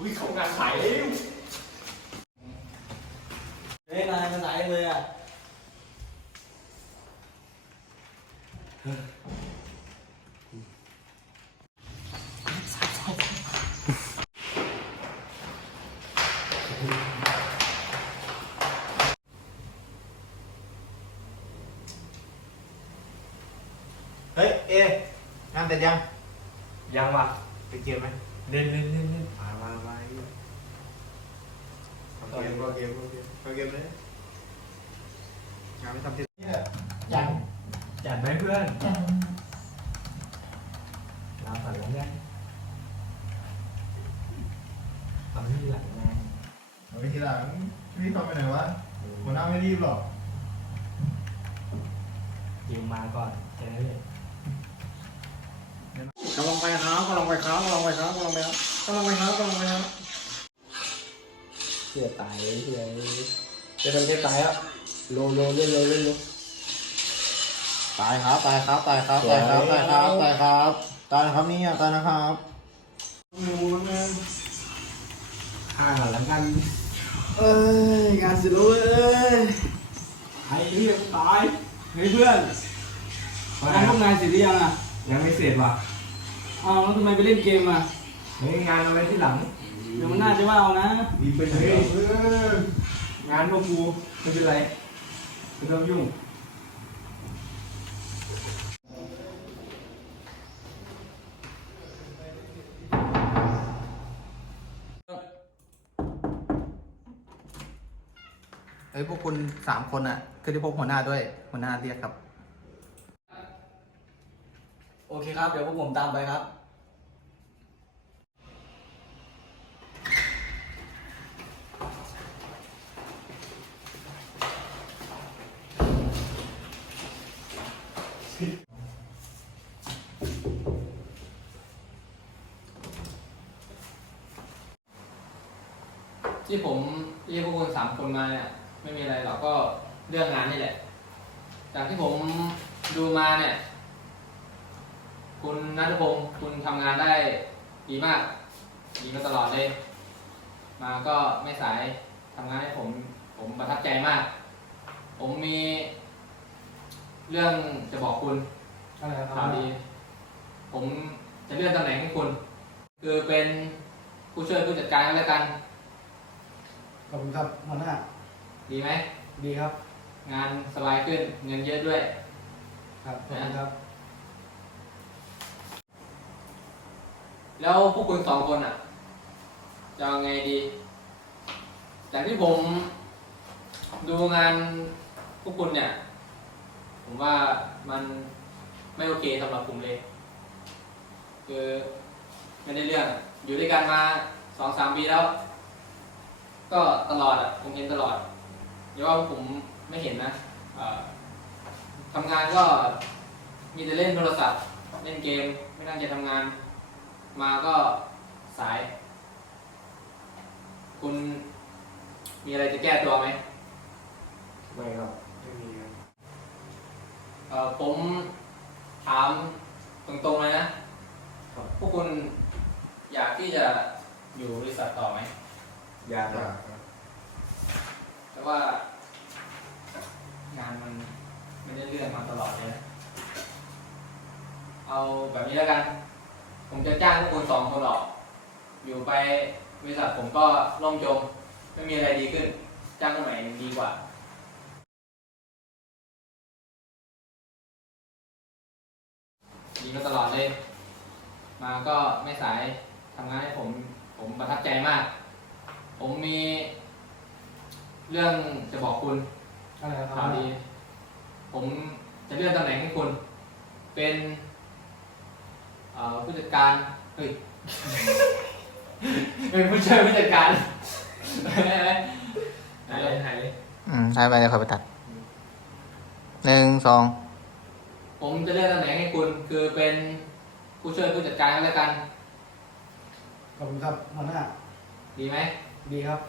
อุ้ยเขางานขายเร็วเฮ้ยนายมาไหนเลยอ่ะเฮ้ยงานเสร็จยัง ยังว่ะ ไปเกมไหม เล่นมาเข้าเกมเลยงานไม่ทำเสร็จยัง จัดไหมเพื่อนเราฝันแล้วไงทำที่หลังไง เอาไปทีหลังรีบทำไปไหนวะหัวหน้าไม่รีบหรอก ยิงมาก่อนแค่นั้นเลย กำลังไปครับเสียตายเลยเสียจะทำแค่ตายอ่ะโลเล่นตายครับนี่ตายนะครับฆ่าแล้วกัน เอ้ยงานเสร็จแล้วเว้ย ไอ้เหี้ยตายเฮ้ยเพื่อน งานพวกนายเสร็จหรือยังอ่ะ ยังไม่เสร็จว่ะ อ้าวแล้วทำไมไปเล่นเกมอ่ะ เฮ้ยงานเอาไว้ที่หลัง เดี๋ยวมันน่าจะว่าเอานะ ดีไปเลยงานพวกกูไม่เป็นไรไม่ต้องยุ่ง เฮ้ยพวกคุณ3 คนอ่ะคือที่พบหัวหน้าด้วยหัวหน้าเรียกครับ โอเคครับเดี๋ยวพวกผมตามไปครับที่ผมเรียกพวกคุณ3 คนมาเนี่ยไม่มีอะไรหรอกก็เรื่องงานนี่แหละจากที่ผมดูมาเนี่ยคุณณัฐพงศ์คุณทำงานได้ดีมากดีมาตลอดเลยมาก็ไม่สายทำงานให้ผมประทับใจมาก ผมมีเรื่องจะบอกคุณ อะไรค ข่า รั ว บ ดีผมจะเลื่อนตำแหน่งให้คุณคือเป็นผู้ช่วยผู้จัดการก็แล้วกัน ขอบคุณครับหัวหน้า ดีไหม ดีครับ งานสบายขึ้นเงินเยอะด้วย ครับขอบคุณครับ แล้วพวกคุณ2 คนอ่ะจะเอาไงดี จากที่ผมดูงานพวกคุณเนี่ย ผมว่ามันไม่โอเคสำหรับผมเลย คือไม่ได้เรื่องอะอยู่ด้วยกันมา 2-3 ปีแล้ว ก็ตลอดอ่ะผมเห็นตลอดอย่าว่าผมไม่เห็นนะทำงานก็มีแต่เล่นโทรศัพท์เล่นเกมไม่ตั้งใจทำงาน มาก็สาย คุณมีอะไรจะแก้ตัวไหม ไม่ครับไม่มีครับ ผมถามตรงๆเลยนะ พวกคุณอยากที่จะอยู่บริษัทต่อไหม อยากครับ แต่ว่างานมันไม่ได้เลื่อนมาตลอดเลยนะเอาแบบนี้แล้วกัน ผมจะจ้างพวกคุณ2 คนออก อยู่ไปบริษัทผมก็ล่มจม ไม่มีอะไรดีขึ้น จ้างคนใหม่ดีกว่า ดีมาตลอดเลย มาก็ไม่สายทำงานให้ผมประทับใจมาก ผมมีเรื่องจะบอกคุณ อะไรค ข่า รั ว บ ดี ผมจะเลื่อนตำแหน่งให้คุณ เป็นผู้จัดการ เฮ้ย เป็นผู้ช่วยผู้จัดการหายเลย ได้ไปเดี๋ยวขอไปตัด1 2 ผมจะเลื่อนตำแหน่งให้คุณ คือเป็นผู้ช่วยผู้จัดการก็แล้วกัน ขอบคุณครับหัวหน้า ดีไหม ดีครับ